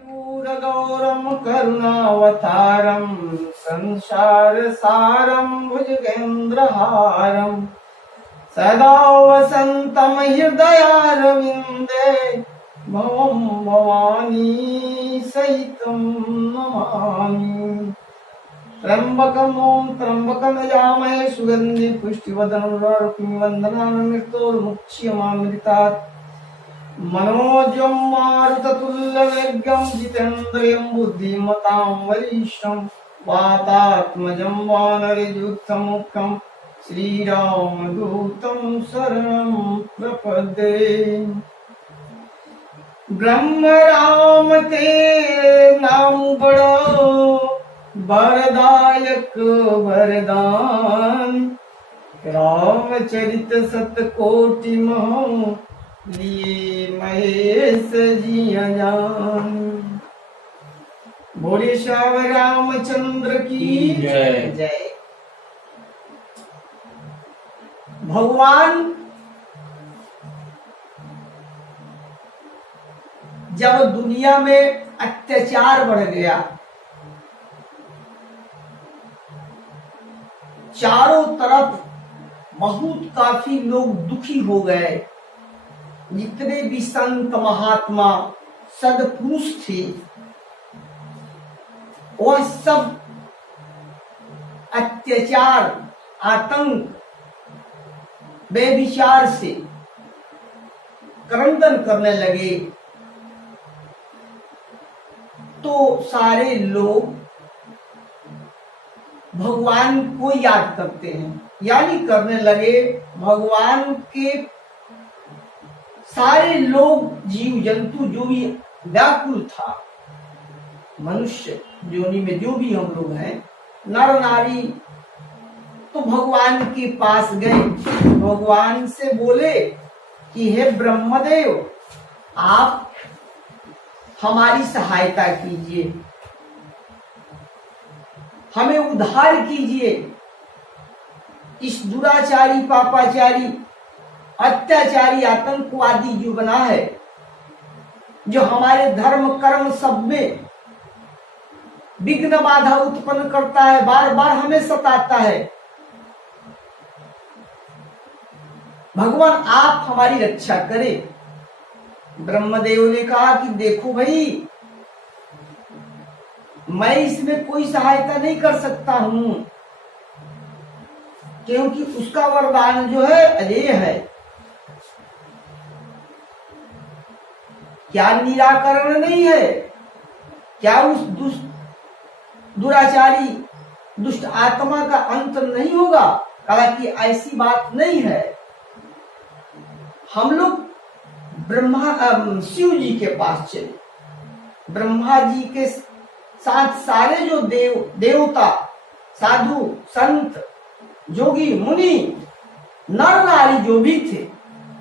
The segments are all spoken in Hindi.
कर्पूरगौरं करुणावतारं संसारसारं भुजगेन्द्रहारं सदा वसन्तं हृदयारविन्दे भवं भवानी सहितं नमामि। त्र्यंबकं त्र्यंबकं यजामहे सुगन्धि पुष्टिवर्धनं वन्दनामृतोर्मुच्यमामृतात् मनोजं मारुततुल्यवेगं जितेन्द्रियं बुद्धिमतां वरिष्ठं वातात्मजं वानरयूथमुख्यं श्रीरामदूतं शरणं प्रपद्ये। ब्रह्म राम तेरे नाम बड़ो वरदायक वरदान, रामचरित सतकोटि महो लिए महेश जी अजान। बोले श्याम रामचंद्र की जय। भगवान जब दुनिया में अत्याचार बढ़ गया, चारों तरफ बहुत काफी लोग दुखी हो गए, जितने भी संत महात्मा सदपुरुष थे वह सब अत्याचार आतंक बेविचार से क्रंदन करने लगे। तो सारे लोग भगवान को याद करते हैं, यानी करने लगे भगवान के। सारे लोग जीव जंतु जो भी व्याकुल था, मनुष्य योनि में जो भी हम लोग हैं, नर नारी, तो भगवान के पास गए, भगवान से बोले कि हे ब्रह्मदेव, आप हमारी सहायता कीजिए, हमें उद्धार कीजिए। इस दुराचारी पापाचारी अत्याचारी आतंकवादी जो बना है, जो हमारे धर्म कर्म सब में विघ्न बाधा उत्पन्न करता है, बार बार हमें सताता है, भगवान आप हमारी रक्षा करें। ब्रह्मदेव ने कहा कि देखो भाई, मैं इसमें कोई सहायता नहीं कर सकता हूं, क्योंकि उसका वरदान जो है अजेय है। क्या निराकरण नहीं है? क्या उस दुराचारी दुष्ट आत्मा का अंत नहीं होगा? कहा कि ऐसी बात नहीं है। हम लोग शिव जी के पास चले, ब्रह्मा जी के साथ सारे जो देवता, साधु, संत, जोगी, मुनि, नर नारी जो भी थे,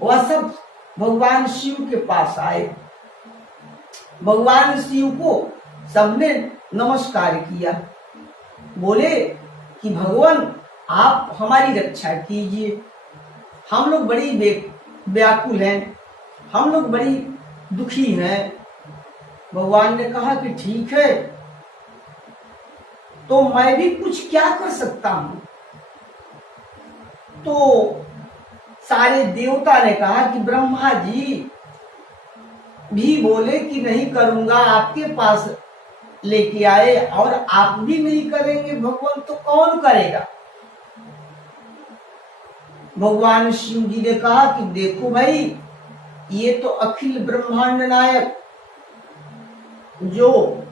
वह सब भगवान शिव के पास आए। भगवान शिव को सबने नमस्कार किया, बोले कि भगवान आप हमारी रक्षा कीजिए, हम लोग बड़ी व्याकुल हैं, हम लोग बड़ी दुखी हैं। भगवान ने कहा कि ठीक है, तो मैं भी कुछ क्या कर सकता हूं। तो सारे देवता ने कहा कि ब्रह्मा जी भी बोले कि नहीं करूंगा, आपके पास लेके आए और आप भी नहीं करेंगे, भगवान तो कौन करेगा। भगवान शिव जी ने कहा कि देखो भाई, ये तो अखिल ब्रह्मांड नायक जो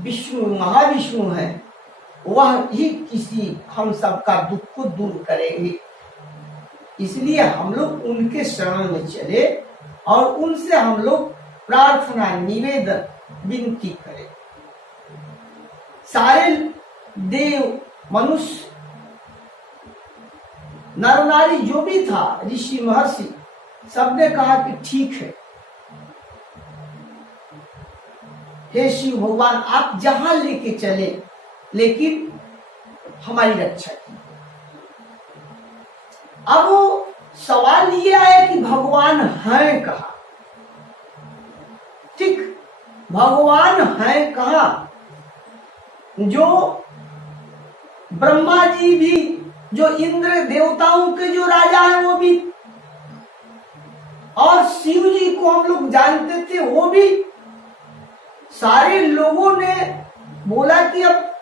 विष्णु, महाविष्णु है, वह ही किसी हम सबका दुख को दूर करेंगे। इसलिए हम लोग उनके शरण में चले और उनसे हम लोग प्रार्थना, निवेदन, विनती करें। सारे देव, मनुष्य, नर नारी जो भी था, ऋषि महर्षि, सबने कहा कि ठीक है, हे शिव भगवान, आप जहां लेके चले, लेकिन हमारी रक्षा की। अब सवाल ये है कि भगवान हैं कहाँ? ठीक भगवान है कहाँ? जो ब्रह्मा जी भी, जो इंद्र देवताओं के जो राजा हैं वो भी, और शिव जी को हम लोग जानते थे वो भी, सारे लोगों ने बोला कि अब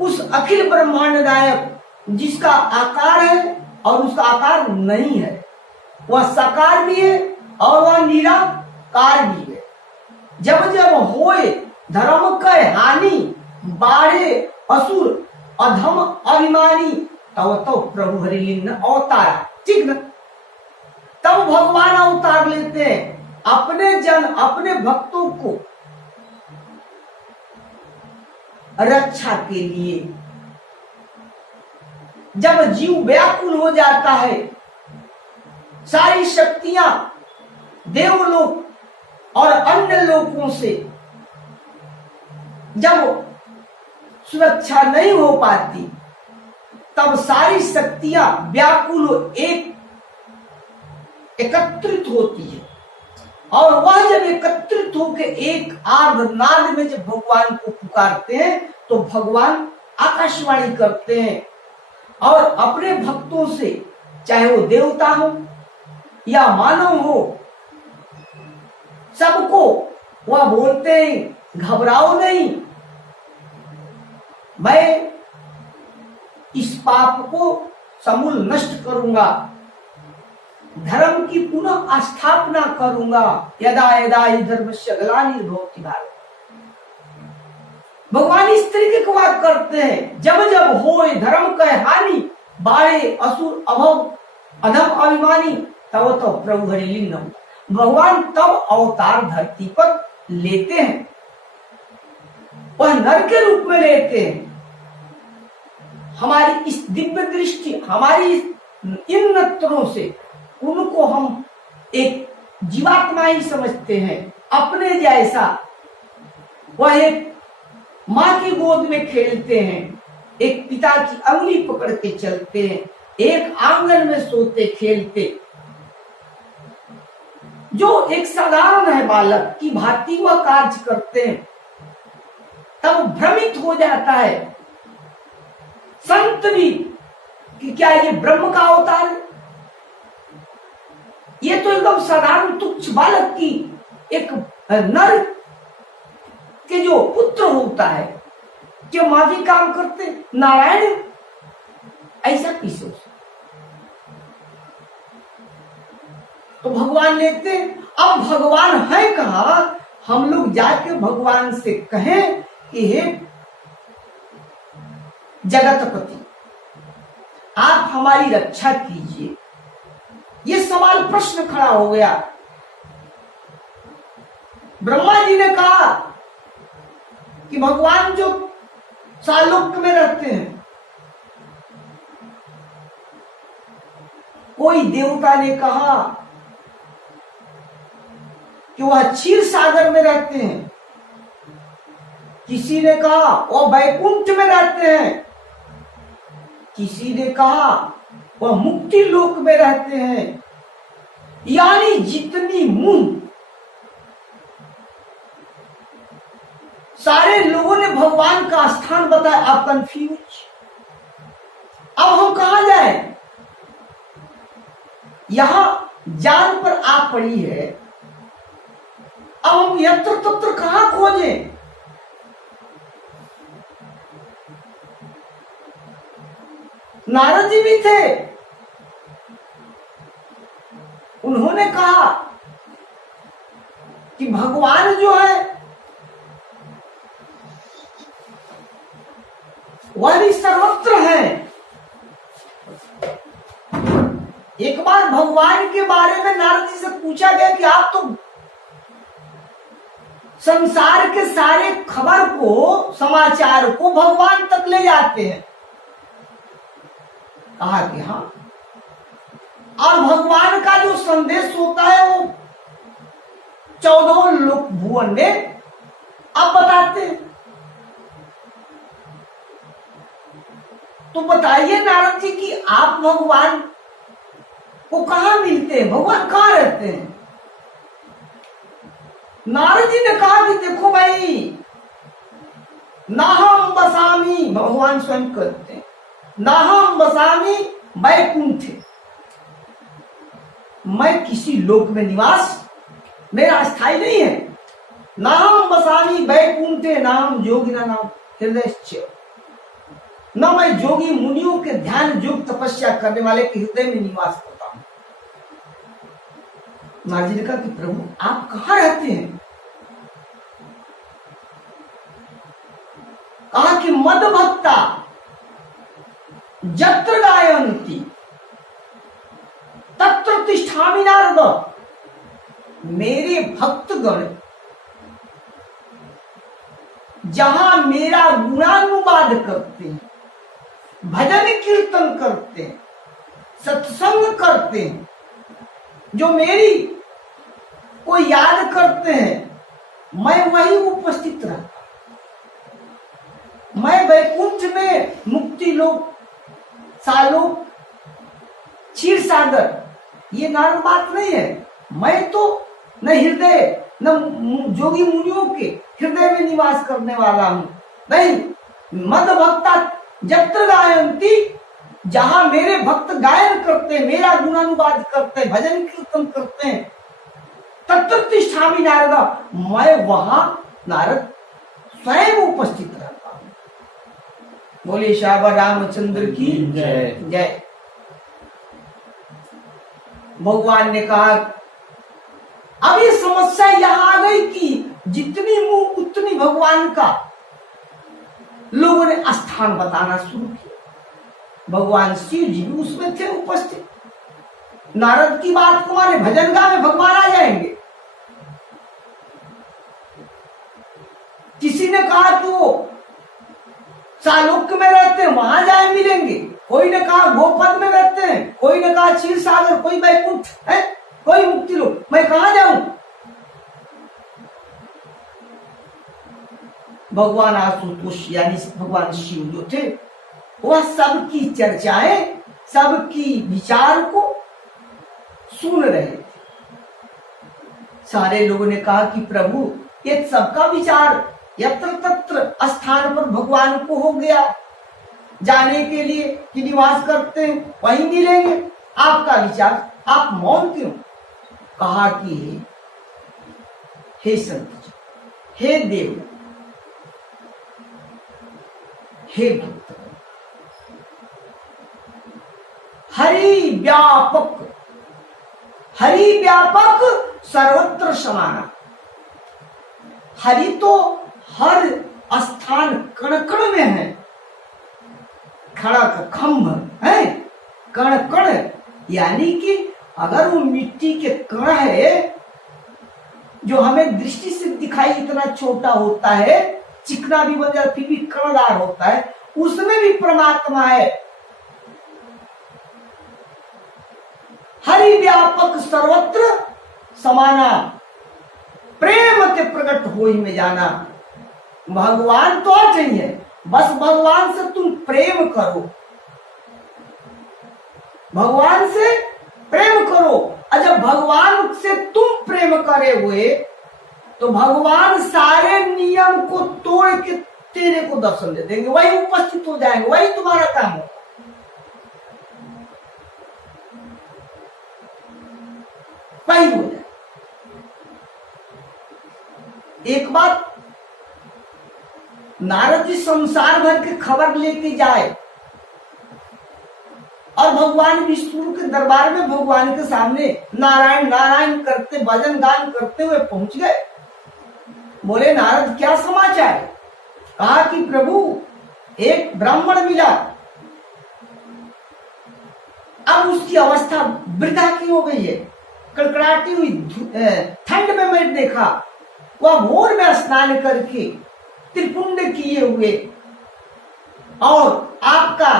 उस अखिल ब्रह्मांड नायक जिसका आकार है और उसका आकार नहीं है, वह साकार भी है और वह निराकार भी है। जब जब होए धर्म का हानि, बाढ़े असुर अधम अभिमानी, तब तो प्रभु हरिलिंग अवतार, ठीक ना? तब भगवान अवतार लेते हैं अपने जन, अपने भक्तों को रक्षा के लिए। जब जीव व्याकुल हो जाता है, सारी शक्तियां देवलोक और अन्य लोकों से जब सुरक्षा नहीं हो पाती, तब सारी शक्तियां व्याकुल एकत्रित होती है, और वह जब एकत्रित होकर एक आर्तनाद में जब भगवान को पुकारते हैं, तो भगवान आकाशवाणी करते हैं और अपने भक्तों से, चाहे वो देवता हो या मानव हो, सबको वह बोलते हैं घबराओ नहीं, मैं इस पाप को समूल नष्ट करूंगा, धर्म की पुनः स्थापना करूंगा। यदा यदा हि धर्मस्य ग्लानिर्भवति भारत। भगवान इस तरीके की बात करते हैं, जब जब होए धर्म का हानि, बाढ़े असुर अधम अभिमानी, तब तो प्रभु हरिलिंगम। भगवान तब अवतार धरती पर लेते हैं, वह नर के रूप में लेते हैं। हमारी इस दिव्य दृष्टि, हमारी इन नेत्रों से उनको हम एक जीवात्मा ही समझते हैं, अपने जैसा। वह एक माँ की गोद में खेलते हैं, एक पिता की अंगुली पकड़ के चलते हैं, एक आंगन में सोते खेलते, जो एक साधारण है बालक की भांति वह कार्य करते हैं। तब भ्रमित हो जाता है संत भी कि क्या ये ब्रह्म का अवतार है? ये तो एकदम साधारण तुच्छ बालक की, एक नर के जो पुत्र होता है, जो माँ भी काम करते, नारायण ऐसा किसे हो? तो भगवान लेते। अब भगवान है कहाँ? हम लोग जाके भगवान से कहें कि हे जगतपति, आप हमारी रक्षा कीजिए। ये सवाल, प्रश्न खड़ा हो गया। ब्रह्मा जी ने कहा कि भगवान जो सालोक में रहते हैं, कोई देवता ने कहा कि वह क्षीर सागर में रहते हैं, किसी ने कहा वह वैकुंठ में रहते हैं, किसी ने कहा वह मुक्ति लोक में रहते हैं। यानी जितनी मुंह सारे लोगों ने भगवान का स्थान बताया, आप कंफ्यूज। अब हम कहा जाए? यहां जान पर आ पड़ी है, अब हम यत्र तत्र कहां खोजें? नारद जी भी थे, उन्होंने कहा कि भगवान जो है वह भी सर्वत्र है। एक बार भगवान के बारे में नारद जी से पूछा गया कि आप तो संसार के सारे खबर को, समाचार को भगवान तक ले जाते हैं। कहा कि हाँ, और भगवान का जो संदेश होता है वो 14 लोक भुवन में आप बताते हैं। तो बताइए नारद जी कि आप भगवान को कहां मिलते हैं, भगवान कहां रहते हैं? नारद जी ने कहा कि देखो भाई, नाहम बसामी, भगवान स्वयं कहते हैं, नाहम बसामी वैकुंठे, मैं किसी लोक में निवास मेरा स्थायी नहीं है। नाहम बसामी वैकुंठे नाम योगिना नाम हृदय, न मैं जोगी मुनियों के ध्यान योग तपस्या करने वाले के हृदय में निवास करता हूं। नारद जी ने कहा कि प्रभु आप कहां रहते हैं? कहा कि मद भक्ता जत्र गायन्ति तत्र तिष्ठामि नारद, मेरे भक्तगण जहां मेरा गुणानुवाद करते हैं, भजन कीर्तन करते हैं, सत्संग करते हैं, जो मेरी को याद करते हैं, मैं वही उपस्थित रहता। मैं वैकुंठ में मुक्ति लोक, सालोक, क्षीर सागर, ये नाम बात नहीं है। मैं तो न हृदय न जोगी मुनियों के हृदय में निवास करने वाला हूं, नहीं। मद भक्ता जत्र गायन्ति, जहां मेरे भक्त गायन करते, मेरा गुणानुवाद करते, भजन कीर्तन करते हैं, तत्र तिष्ठामि नारद, मैं वहां नारद स्वयं उपस्थित रहता हूं। बोले श्यामा रामचंद्र की जय। भगवान ने कहा अब ये समस्या यहां आ गई कि जितनी मुंह उतनी भगवान का लोगों ने स्थान बताना शुरू किया। भगवान शिव जी भी उसमें थे उपस्थित। नारद की बात को माने भजन गा में भगवान आ जाएंगे। किसी ने कहा कि वो सालोक में रहते हैं, वहां जाए मिलेंगे। कोई ने कहा गोपद में रहते हैं, कोई ने कहा क्षीर सागर, कोई वैकुंठ है, कोई मुक्ति लोक, मैं कहां जाऊं? भगवान आशुतोष यानी भगवान शिव जो थे, वह सबकी चर्चाएं, सबकी विचार को सुन रहे थे। सारे लोगों ने कहा कि प्रभु ये सबका विचार यत्र तत्र स्थान पर भगवान को हो गया जाने के लिए कि निवास करते हैं वहीं मिलेंगे, आपका विचार, आप मौन क्यों? कहा कि हे संत जी, हे देव, हे भक्त, हरि व्यापक, हरि व्यापक सर्वत्र समाना। हरि तो हर स्थान कण कण में है। खड़क खम्भ है, कण कण, यानी कि अगर वो मिट्टी के कण है जो हमें दृष्टि से दिखाई इतना छोटा होता है, चिकना भी बन जाता, फिर भी कणदार होता है, उसमें भी परमात्मा है। हरि व्यापक सर्वत्र समाना, प्रेम के प्रकट होई में जाना। भगवान तो चाहिए, बस भगवान से तुम प्रेम करो, भगवान से प्रेम करो। और जब भगवान से तुम प्रेम करे हुए तो भगवान सारे नियम को तोड़ के तेरे को दर्शन दे देंगे, वही उपस्थित हो जाएंगे, वही तुम्हारा काम हो। वही हो जाए। एक बात, नारद जी संसार भर की खबर लेके जाए और भगवान विष्णु के दरबार में भगवान के सामने नारायण नारायण करते, भजन गान करते हुए पहुंच गए। बोले नारद क्या समाचार? कहा कि प्रभु एक ब्राह्मण मिला, अब उसकी अवस्था वृद्धा की हो गई है, कड़कड़ाती हुई ठंड में मैं देखा, वह भोर में स्नान करके त्रिपुंड किए हुए और आपका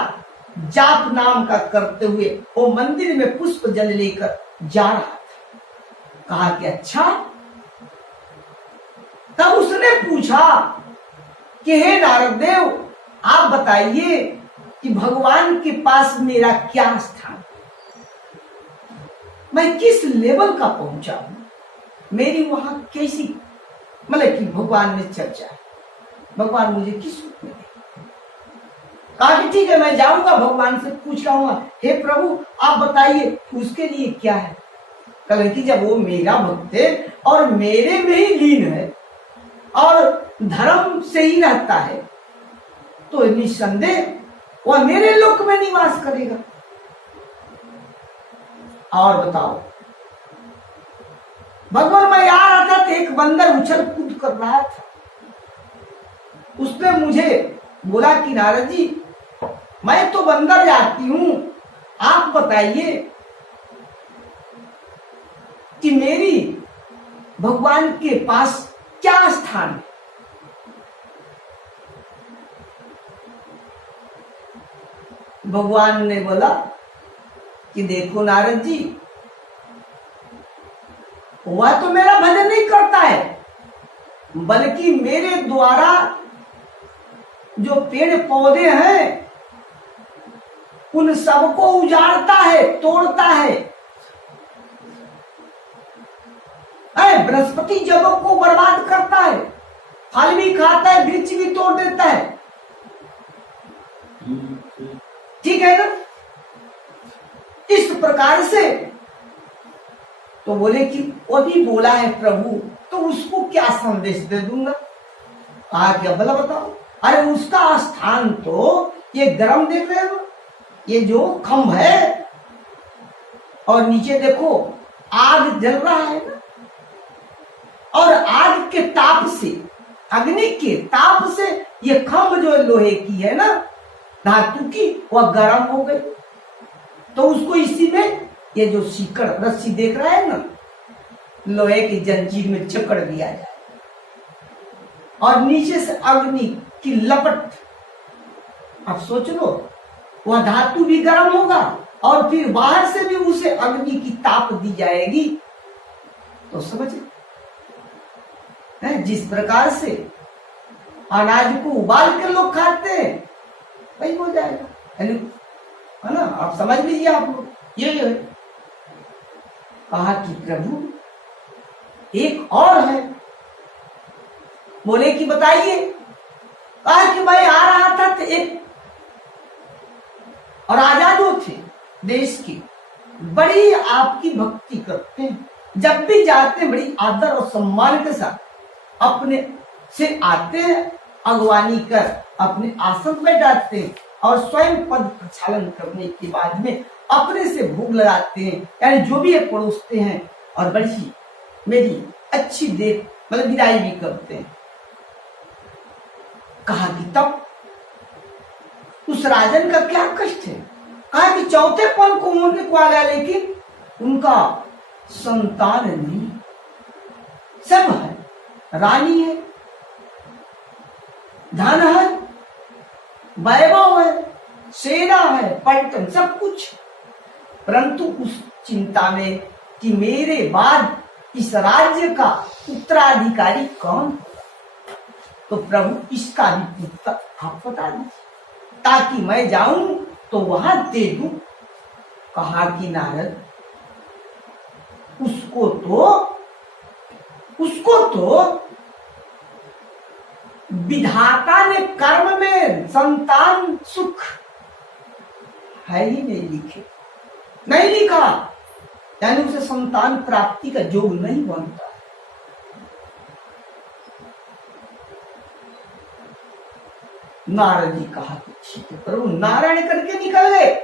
जाप नाम का करते हुए वो मंदिर में पुष्प जल लेकर जा रहा था। कहा कि अच्छा। तब उसने पूछा कि हे नारद देव, आप बताइए कि भगवान के पास मेरा क्या स्थान, मैं किस लेवल का पहुंचा हूं, मेरी वहां कैसी मतलब कि भगवान ने चर्चा, भगवान मुझे किस रूप में, कहा कि ठीक है मैं जाऊंगा, भगवान से पूछ लाऊंगा, हे प्रभु आप बताइए उसके लिए क्या है। कल कि जब वो मेरा भक्त है और मेरे में ही लीन है और धर्म से ही रहता है, तो निस्संदेह वह मेरे लोक में निवास करेगा। और बताओ, भगवान मैं आ रहा था तो एक बंदर उछल कूद कर रहा था, उसने मुझे बोला कि नारद जी मैं तो बंदर जाती हूं, आप बताइए कि मेरी भगवान के पास क्या स्थान है। भगवान ने बोला कि देखो नारद जी, वह तो मेरा भजन नहीं करता है, बल्कि मेरे द्वारा जो पेड़ पौधे हैं उन सबको उजाड़ता है, तोड़ता है, बृहस्पति जगह को बर्बाद करता है, फल भी खाता है, वृक्ष भी तोड़ देता है। ठीक है ना? इस प्रकार से तो बोले कि वो भी बोला है प्रभु, तो उसको क्या संदेश दे दूंगा। कहा क्या भला बताओ। अरे उसका स्थान तो ये गर्म देख रहे हो, ये जो खंभ है और नीचे देखो आग जल रहा है ना, और आग के ताप से, अग्नि के ताप से ये खंभ जो लोहे की है ना, धातु की, वह गर्म हो गई। तो उसको इसी में ये जो सीकड़ रस्सी देख रहा है ना, लोहे की जंजीर में जकड़ दिया जाए और नीचे से अग्नि की लपट। अब सोच लो, वह धातु भी गर्म होगा और फिर बाहर से भी उसे अग्नि की ताप दी जाएगी। तो समझ जिस प्रकार से अनाज को उबाल के लोग खाते हैं वही हो जाएगा, है ना। आप समझ लीजिए, आप लोग ये है। कहा कि प्रभु एक और है। बोले कि बताइए। कहा कि मैं आ रहा था तो एक और राजा जो थे देश की, बड़ी आपकी भक्ति करते हैं, जब भी जाते हैं बड़ी आदर और सम्मान के साथ अपने से आते हैं, अगवानी कर अपने आसन पर बैठाते हैं और स्वयं पद प्रक्षालन करने के बाद में अपने से भोग लगाते हैं, यानी जो भी परोसते हैं, और बड़ी मेरी अच्छी देख मतलब विदाई भी करते हैं। कहा कि तब उस राजन का क्या कष्ट है। कहा कि चौथे पन को होने को आ गया, लेकिन उनका संतान नहीं, सब है, रानी है, धन है, वैभव है, सेना है, पलटन, सब कुछ, परंतु उस चिंता में कि मेरे बाद इस राज्य का उत्तराधिकारी कौन होगा। तो प्रभु इसका भी उत्तर आप बता दीजिए ताकि मैं जाऊं तो वहां दे दूं। कहा कि नारद उसको तो विधाता ने कर्म में संतान सुख है ही नहीं लिखे, नहीं लिखा, यानी उसे संतान प्राप्ति का योग नहीं बनता। नारद जी कहा कि ठीक है प्रभु, नारायण करके निकल गए।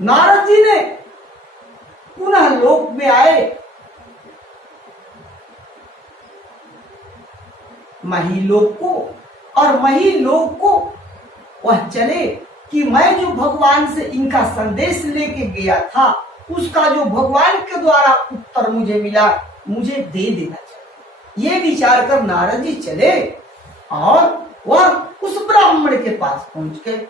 नारद जी ने पुनः लोक में आए, महिलोक को, और महिलोक को वह चले कि मैं जो भगवान से इनका संदेश लेके गया था उसका जो भगवान के द्वारा उत्तर मुझे मिला, मुझे दे देना चाहिए। ये विचार कर नारद जी चले और वह उस ब्राह्मण के पास पहुंच गए।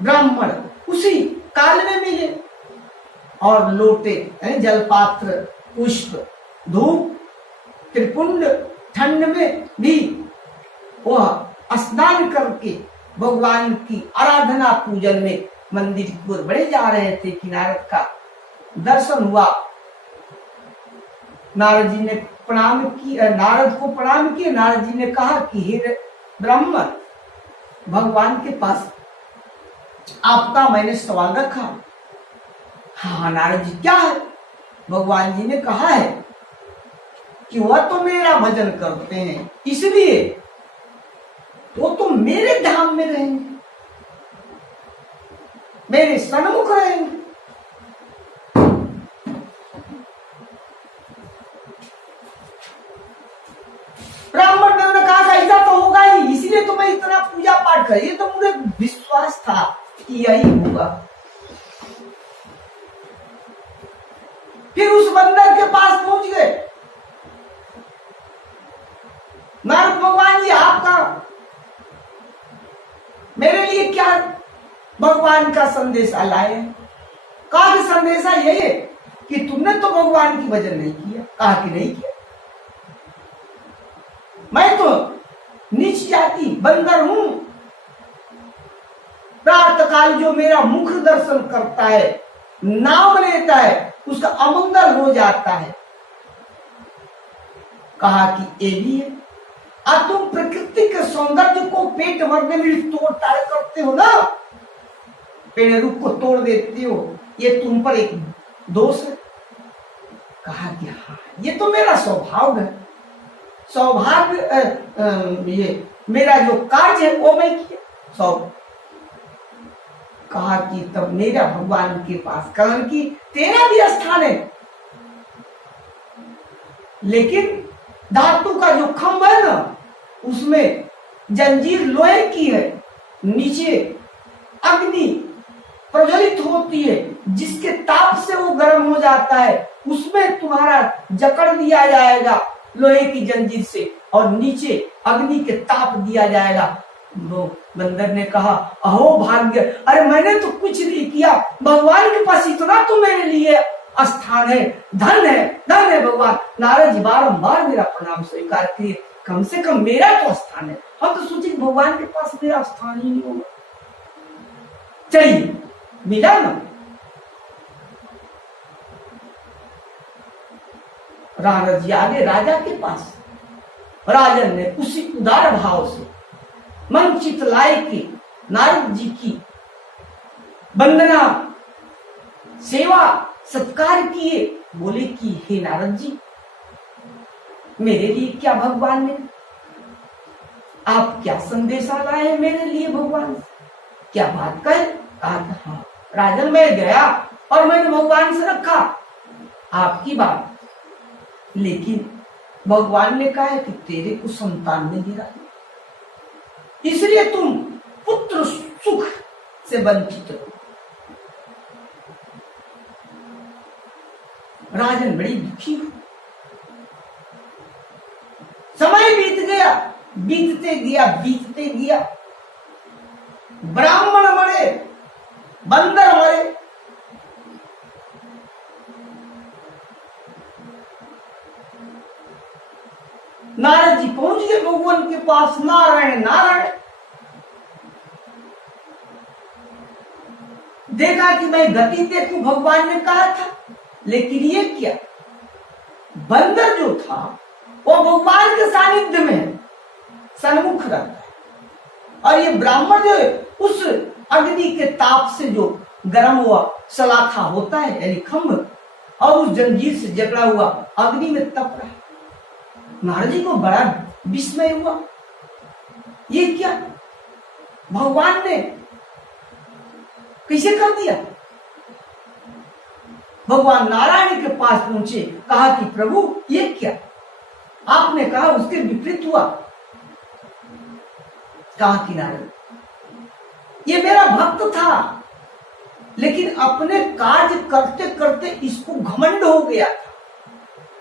ब्राह्मण उसी काल में मिले और लोटे, जलपात्र, पुष्प, धूप, त्रिपुंड, ठंड में भी वह स्नान करके भगवान की आराधना पूजन में मंदिर की ओर बढ़े जा रहे थे कि नारद का दर्शन हुआ। नारद जी ने प्रणाम किया, नारद को प्रणाम किया। नारद जी ने कहा कि हे ब्राह्मण, भगवान के पास आपका मैंने सवाल रखा। हाँ नारद जी, क्या है? भगवान जी ने कहा है कि वह तो मेरा भजन करते हैं, इसलिए वो तो मेरे धाम में रहेंगे, मेरे सन्मुख रहेंगे। ब्राह्मण ने कहा ऐसा तो होगा ही, इसलिए तो मैं इतना पूजा पाठ कर, ये तो मुझे विश्वास था कि यही होगा। फिर उस बंदर के पास पहुंच गए। नारद भगवान जी, आपका मेरे लिए क्या भगवान का संदेशा लाए? कहा कि संदेशा यही है कि तुमने तो भगवान की भजन नहीं किया। कहा कि नहीं किया, मैं तो नीच जाति बंदर हूं। प्रातः काल जो मेरा मुख दर्शन करता है, नाम लेता है, उसका अमंगल हो जाता है। कहा कि ये भी है। अब तुम प्रकृति के सौंदर्य को पेट भरने में तोड़ ताड़ करते हो ना, पेड़ रूप को तोड़ देते हो, ये तुम पर एक दोष है। कहा कि हाँ, ये तो मेरा स्वभाव है, सौभाग्य, ये मेरा जो कार्य है वो मैं किया सौ। कहा कि तब मेरा भगवान के पास, कारण कि तेरा भी स्थान है, लेकिन धातु का जो खंभ है ना, उसमें जंजीर लोहे की है, नीचे अग्नि प्रज्वलित होती है, जिसके ताप से वो गर्म हो जाता है, उसमें तुम्हारा जकड़ दिया जाएगा लोहे की जंजीर से, और नीचे अग्नि के ताप दिया जाएगा। वो बंदर ने कहा, अहो भाग्य, अरे मैंने तो कुछ नहीं किया, भगवान के पास इतना तो मेरे लिए स्थान है, धन है, धन है भगवान। नारद जी बारंबार मेरा प्रणाम स्वीकार किए, कम से कम मेरा तो स्थान है। हम तो सोचे भगवान के पास मेरा स्थान ही नहीं होगा। चलिए, मिला ना। नारद जी आगे राजा के पास, राजन ने उसी उदार भाव से मन चित लाए कि नारद जी की वंदना सेवा सत्कार किए। बोले कि हे नारद जी, मेरे लिए क्या भगवान ने, आप क्या संदेशा लाए मेरे लिए भगवान, क्या बात कहे? कहा हाँ राजन, मैं गया और मैंने भगवान से रखा आपकी बात, लेकिन भगवान ने कहा है कि तेरे को संतान नहीं दे रहा, इसलिए तुम पुत्र सुख से वंचित हो। राजन बड़ी दुखी हुई। समय बीत गया, बीतते गया, बीतते गया। ब्राह्मण मरे, बंदर मरे, नारद जी पहुंच गए भगवान के पास। नारायण नारायण, देखा कि मैं गति देखूं, भगवान ने कहा था, लेकिन ये क्या, बंदर जो था वो भगवान के सानिध्य में सन्मुख रहता है, और ये ब्राह्मण जो है उस अग्नि के ताप से जो गर्म हुआ सलाखा होता है, यानी खंभ, और उस जंजीर से जकड़ा हुआ अग्नि में तप रहा। नारद जी को बड़ा विस्मय हुआ, ये क्या भगवान ने कैसे कर दिया? भगवान नारायण के पास पहुंचे, कहा कि प्रभु ये क्या, आपने कहा उसके विपरीत हुआ। कहा कि नारद, ये मेरा भक्त था, लेकिन अपने कार्य करते करते इसको घमंड हो गया था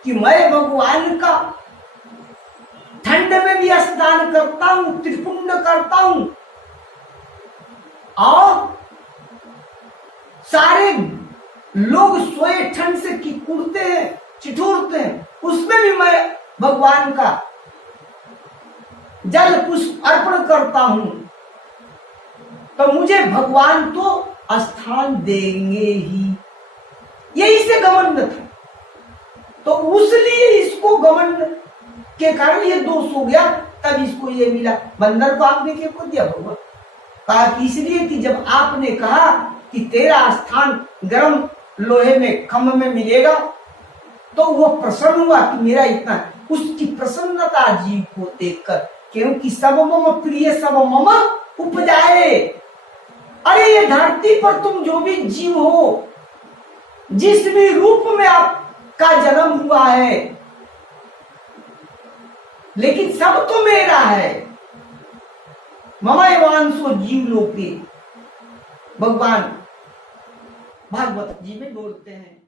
कि मैं भगवान का ठंड में भी स्नान करता हूं, त्रिपुंड करता हूं, और सारे लोग सोए ठंड से कुड़ते हैं, ठिठुरते हैं, उसमें भी मैं भगवान का जल पुष्प अर्पण करता हूं। तो मुझे भगवान तो स्थान देंगे ही, यही से घमंड था। तो उसलिए इसको घमंड के कारण ये दोष हो गया, तब इसको ये मिला। बंदर को आपने क्या को दिया भगवान? कहा कि इसलिए कि जब आपने कहा कि तेरा स्थान गर्म लोहे में खम्भ में मिलेगा, तो वो प्रसन्न हुआ कि मेरा इतना, उसकी प्रसन्नता जीव को देखकर, क्योंकि सब मम प्रिय सब मम उपजाए। अरे ये धरती पर तुम जो भी जीव हो, जिस भी रूप में आपका जन्म हुआ है, लेकिन सब तो मेरा है। ममैवांशो जीव लोके, भगवान भागवत जी में बोलते हैं।